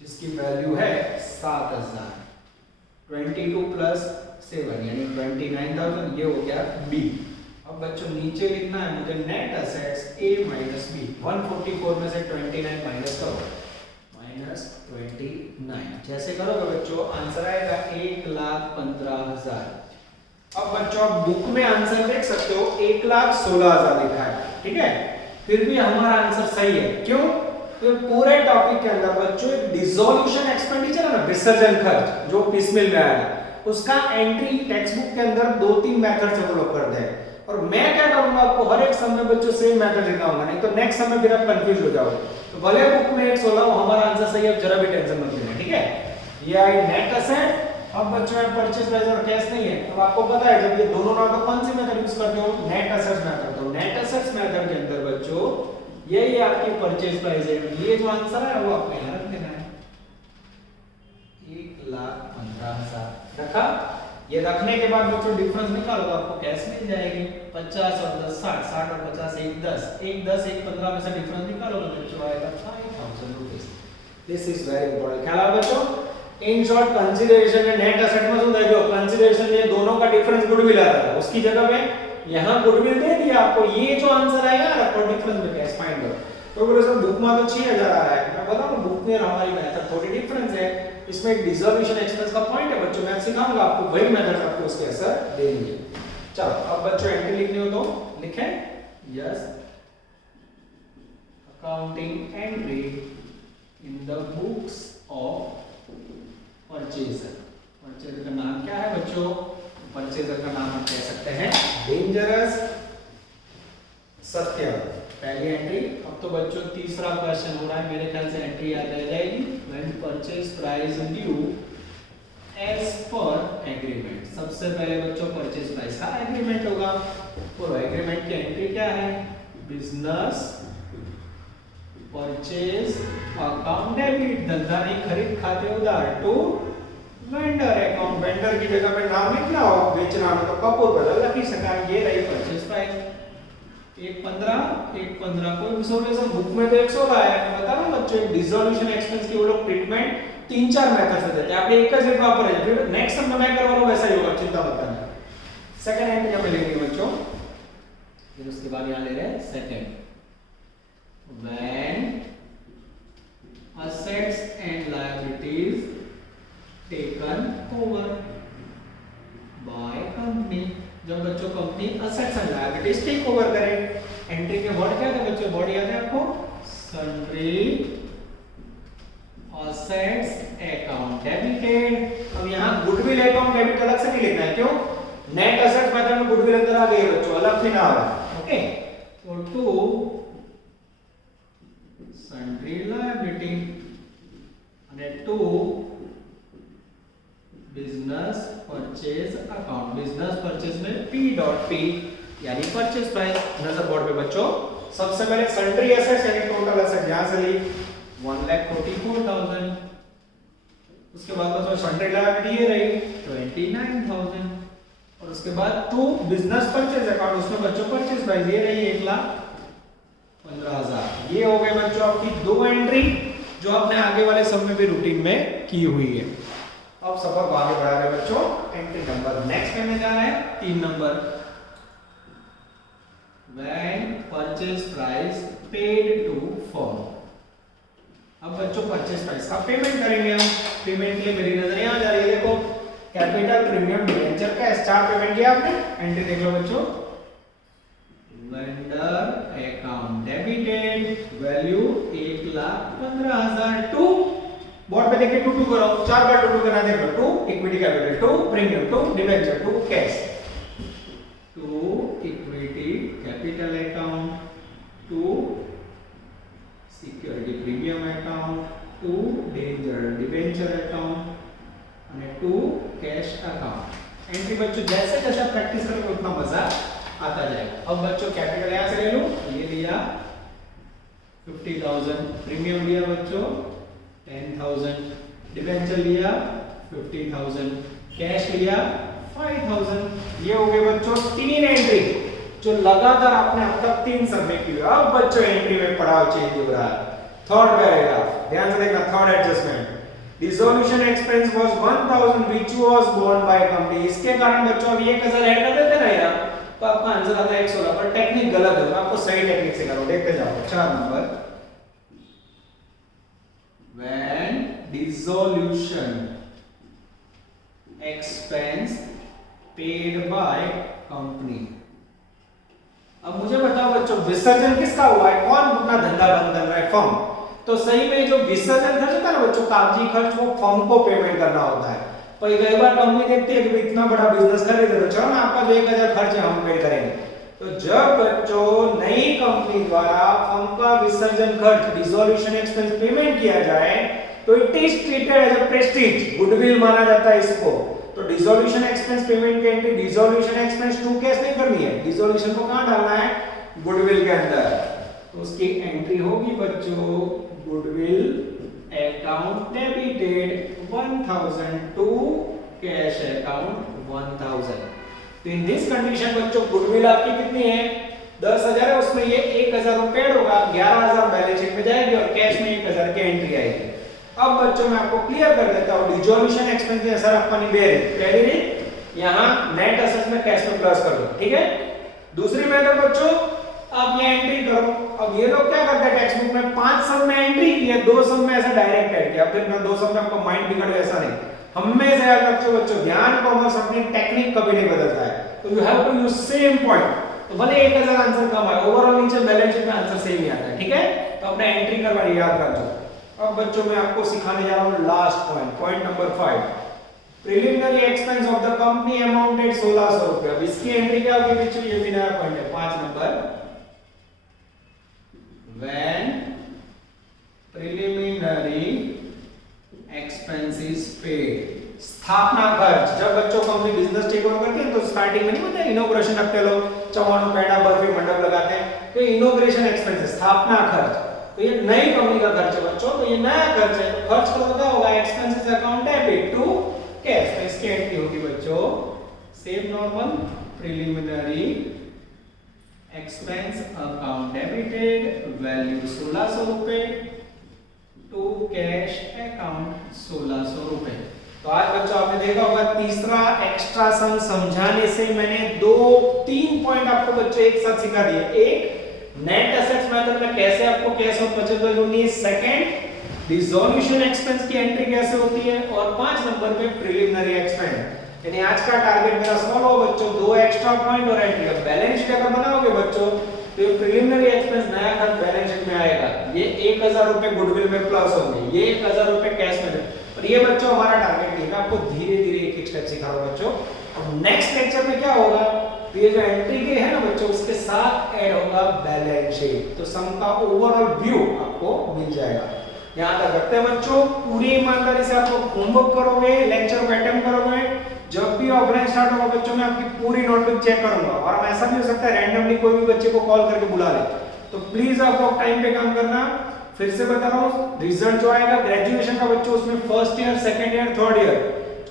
जिसकी वैल्यू है 7,000। 22 प्लस 7 यानी 29,000, ये हो गया बी। अब बच्चों नीचे लिखना है मुझे नेट असेट्स ए माइनस बी। 144 में से 29 माइनस करो, -29। जैसे करोगे बच्चों आंसर आएगा 1,15,000। अब बच्चों आप बुक में आंसर देख सकते हो 1,16,000 लिखा है, ठीक है, फिर भी हमारा आंसर सही है। क्यों? तो पूरे टॉपिक के अंदर बच्चों एक डिसोल्यूशन एक्सपेंडिचर है ना, विसर्जन खर्च, जो पिसमिल में आया, उसका एंट्री टेक्स्ट बुक के अंदर 2-3 मेथड से फॉलो करते हैं। और मैं क्या करूंगा, आपको हर एक सम में बच्चों सेम मेथड दिखाऊंगा, नहीं तो नेक्स्ट सम में फिर आप कंफ्यूज हो जाओगे। तो भले बुक में 116 हमारा आंसर सही है, जरा भी टेंशन मत लेना, ठीक है। ये आई नेट असेट। अब बच्चों में परचेज प्राइस और कैश नहीं है, अब आपको पता है जब ये दोनों ना, तो कौन सी मेथड यूज करते हो, नेट असेट्स मेथड। तो नेट असेट्स मेथड के अंदर बच्चों यही आपकी परचेज प्राइस है। ये जो आंसर है वो आपको यहाँ रख देना है, 1,15,000 रखा। ये रखने के बाद बच्चों डिफरेंस निकालो तो आपको कैश मिल जाएगी। 50 और 10 60, 60 और 50 1 10, 1 10 1 15 में से डिफरेंस निकालो तो बच्चों आएगा 5,000 rupees. This is very important. ख्याल आ बच्चों, इन शॉर्ट कंसीडरेशन में नेट असेट में सुन जो कंसीडरेशन में दोनों का डिफरेंस गुडविल आता है, उसकी जगह पे यहाँ गुडविल दे दिया आपको। ये जो आंसर आएगा रखो डिफरेंस में कैश फाइंड करो। तो अगर सर बुक में तो 6,000 आ रहा है, मैं बताऊं बुक में हमारी मेथड थोड़ी डिफरेंस है, इसमें एक डिसोल्यूशन एक्सपेंस का पॉइंट है बच्चों, मैं सिखाऊंगा आपको, वही मेथड आपको उसके असर देंगे। चलो अब बच्चों एंट्री लिखनी हो तो लिखें, yes accounting entry in the books of purchaser. Purchaser का नाम क्या है बच्चों, परचेजर का नाम हम कह सकते हैं डेंजरस सत्य, पहली एंट्री। अब तो बच्चों तीसरा क्वेश्चन हो रहा है, मेरे ख्याल से एंट्री याद रह जाएगी, when purchase price due as per agreement. सबसे पहले बच्चों परचेज प्राइस का एग्रीमेंट होगा, और एग्रीमेंट की एंट्री क्या है, बिजनेस परचेज अकाउंट डेबिट, धंधा नहीं खरीद खाते उधार, टू वेंडर अकाउंट। वेंडर की जगह पे नाम लिखना हो, बेचना हो तो कपूर बदल रखी सकान। ये रही परचेज प्राइस 1,15 कोई डिसोल्यूशन बुक में तो 116 है। मैं बता रहा हूं बच्चों, एक डिसोल्यूशन एक्सपेंस की वो लोग ट्रीटमेंट 3-4 मेथड से देते हैं, आपने एक का रेट वापर है, फिर नेक्स्ट सम में मैं करवा रहा हूं वैसा ही होगा, चिंता मत करना। सेकंड एंट्री यहां पे लेंगे बच्चों, फिर उसके बाद यहां ले रहे हैं second, when assets and liabilities taken over by company। जब बच्चों company assets and liabilities take over करे, एंट्री के वर्ड क्या थे बच्चों, वर्ड याद है आपको, sundry assets account debited। अब यहाँ गुडविल अकाउंट डेबिट अलग से नहीं लिखना है, क्यों, नेट असेट्स मेथड में गुडविल अंदर आ गई है बच्चों, अलग से ना आ रहा है, ओके। तो टू sundry liability અને to business purchase account. Business purchase में P.P यानी परचेज प्राइस। नजर बोर्ड पे बच्चों, सबसे पहले सन्ड्री एसेट्स यानी टोटल एसेट यहां से ली 1,44,000। उसके बाद बच्चों सन्ड्री लायबिलिटी ये रही 29,000, और उसके बाद टू बिजनेस परचेज अकाउंट, उसमें बच्चों परचेज प्राइस ये रही 1,15,000। 15,000। ये हो गए बच्चों आपकी दो एंट्री जो आपने आगे वाले सब में भी रूटीन में की हुई है। अब सफर को आगे बढ़ा रहे बच्चों, एंट्री नंबर नेक्स्ट में जाना है 3 number, when purchase price paid to firm. अब बच्चों परचेज प्राइस का पेमेंट करेंगे हम। पेमेंट के लिए मेरी नजर यहां जा रही है, देखो कैपिटल प्रीमियम डिबेंचर का स्टार पेमेंट किया आपने, एंट्री देख लो बच्चों, vendor account debited value 1,15,000 to board पे देखिए 2 करो, 4 बार 2 करना देखो, 2 equity capital, 2 premium, 2 debenture, 2 cash, 2 equity capital account, 2 security premium account, 2 danger debenture account અને 2 कैश अकाउंट। एंट्री बच्चों जैसे जैसे प्रैक्टिस करोगे उतना मजा आता जाएगा। अब बच्चों कैपिटल यहां से ले लो, ये लिया 50,000, प्रीमियम लिया बच्चों 10,000, डिबेंचर लिया 50,000, कैश लिया 5,000। ये हो गए बच्चों 3 एंट्री जो लगातार आपने अब तक 3 सबमिट की। अब बच्चों एंट्री में पड़ाव चेंज हो रहा है। थर्ड पैराग्राफ ध्यान से देखना, third adjustment, dissolution expense was 1,000 which was borne by company. इसके कारण बच्चों अब 1,000 ऐड कर देते ना यार, तो आपका आंसर आता है 116, पर टेक्निक गलत है, मैं आपको सही टेक्निक सिखा रहा हूं, देखते जाओ। 4 number, when dissolution expense paid by company। अब मुझे बताओ बच्चों विसर्जन किसका हुआ है, कौन अपना धंधा बंद कर रहा है, फर्म। तो सही में जो विसर्जन खर्च होता है ना बच्चों, कागजी खर्च, वो फर्म को पेमेंट करना होता है। पर कई बार कंपनी देखती है कि इतना बड़ा बिजनेस कर रहे थे, तो चलो ना आपका जो 1,000 खर्च है हम पे करेंगे। तो जब बच्चों नई कंपनी द्वारा फर्म का विसर्जन खर्च डिसोल्यूशन एक्सपेंस पेमेंट किया जाए तो it is treated as a prestige, goodwill माना जाता है इसको। तो डिसोल्यूशन एक्सपेंस पेमेंट की entry dissolution expense to cash नहीं करनी है, डिसोल्यूशन को कहां डालना है, गुडविल के अंदर। तो उसकी एंट्री होगी बच्चों goodwill account debited 1,000 to cash account 1,000। तो इन दिस कंडीशन बच्चों गुडविल आपकी कितनी है 10,000 है, उसमें ये 1,000 रुपए होगा, 11,000 बैलेंस शीट में जाएगी और कैश में 1,000 की एंट्री आएगी। अब बच्चों मैं आपको क्लियर कर देता हूं, डिसोल्यूशन एक्सपेंस की असर आपका नहीं बेर है, क्रेडिट यहां नेट असेट्स में कैश में प्लस कर दो, ठीक है। दूसरी मेथड बच्चों आप ये एंट्री करो। अब ये लोग क्या करते हैं टेक्स्ट बुक में 5 सम में एंट्री की है, 2 सम में ऐसा डायरेक्ट ऐड किया, फिर मैं 2 सम में आपका माइंड बिगड़ गया, ऐसा नहीं। हमेशा याद रखो बच्चों, ध्यान कॉमर्स अपनी टेक्निक कभी नहीं बदलता है, तो you have to use same point. तो भले 1,000 आंसर कम आए, ओवरऑल नीचे बैलेंस शीट में आंसर सेम ही आता है, ठीक है। तो अपने एंट्री करवाइए, याद रखो। अब बच्चों मैं आपको सिखाने जा रहा हूं last point, point number 5, preliminary expense of the company amounted 1,600 रुपए। अब इसकी एंट्री क्या होगी बच्चों, ये भी नया पॉइंट है, 5 number, when preliminary expense is paid। स्थापना खर्च, जब बच्चों कंपनी बिजनेस टेक ओवर करती है तो स्टार्टिंग में नहीं होता है इनॉग्रेशन रखते लोग, चवानो पेड़ा बर्फी मंडप लगाते हैं, तो इनॉग्रेशन एक्सपेंस है, स्थापना खर्च। तो ये नई कंपनी का खर्च है बच्चों, तो ये नया खर्च है, तो खर्च का क्या होगा, expenses account debit to cash. तो इसकी एंट्री होगी बच्चों same normal, preliminary expense account debited value 1,600 रुपए टू कैश अकाउंट 1,600 रुपए। तो आज बच्चों आपने देखा होगा तीसरा एक्स्ट्रा सम समझाने से मैंने 2-3 पॉइंट आपको बच्चों एक साथ सिखा दिए। एक नेट एसेट्स मेथड में कैसे आपको कैश और परचेज वैल्यू ढूंढनी है, सेकंड डिसोल्यूशन एक्सपेंस की एंट्री कैसे होती है, और 5 नंबर पे प्रिलिमिनरी एक्सपेंस। यानी आज का टारगेट मेरा सॉल्व हो बच्चों, 2 एक्स्ट्रा पॉइंट और एंट्री। अब बैलेंस शीट अगर बनाओगे बच्चों तो ये प्रिलिमिनरी एक्सपेंस नया खर्च बैलेंस शीट में आएगा, ये 1,000 रुपए गुडविल में प्लस होंगे, ये 1,000 रुपए कैश में। और ये बच्चों हमारा टारगेट नहीं है, आपको धीरे-धीरे एक-एक स्टेप सिखा रहा हूं बच्चों। अब नेक्स्ट लेक्चर में क्या होगा, तो ये जो एंट्री के है ना बच्चों, उसके साथ ऐड होगा बैलेंस शीट, तो सम का ओवरऑल व्यू आपको मिल जाएगा। यहां तक रखते हैं बच्चों, पूरी ईमानदारी से आप लोग होमवर्क करोगे, लेक्चर को अटेंड करोगे, जब भी ऑफलाइन स्टार्ट होगा बच्चों मैं आपकी पूरी नोटबुक चेक करूंगा। और ऐसा भी हो सकता है रैंडमली कोई भी बच्चे को कॉल करके बुला ले, तो प्लीज आप लोग टाइम पे काम करना। फिर से बता रहा हूं, रिजल्ट जो आएगा ग्रेजुएशन का बच्चों, उसमें first year, second year, third year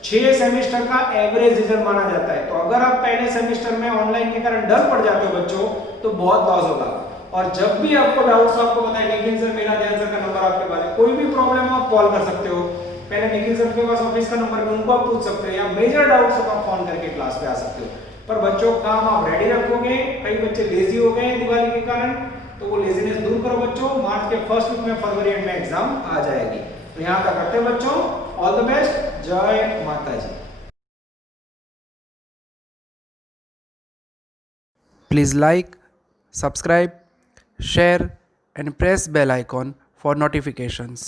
6 semester का एवरेज रिजल्ट माना जाता है। तो अगर आप पहले सेमेस्टर में ऑनलाइन के कारण डर पड़ जाते हो बच्चों, तो बहुत लॉस होगा। और जब भी आपको डाउट्स आपको बताएं, निखिल सर मेरा ध्यान सर का नंबर आपके पास है, कोई भी प्रॉब्लम आप कॉल कर सकते हो। पहले निखिल सर के पास ऑफिस का नंबर है, उनको आप पूछ सकते हो, या मेजर डाउट्स आप फोन करके क्लास पे आ सकते हो। पर बच्चों काम आप रेडी रखोगे। कई बच्चे लेजी हो गए दिवाली के कारण, तो वो लेजीनेस दूर करो बच्चों। मार्च के फर्स्ट वीक में, फरवरी एंड में एग्जाम आ जाएगी। तो यहाँ तक करते हैं बच्चों। All the best. जय माता जी। Please like, subscribe, share and press bell icon for notifications.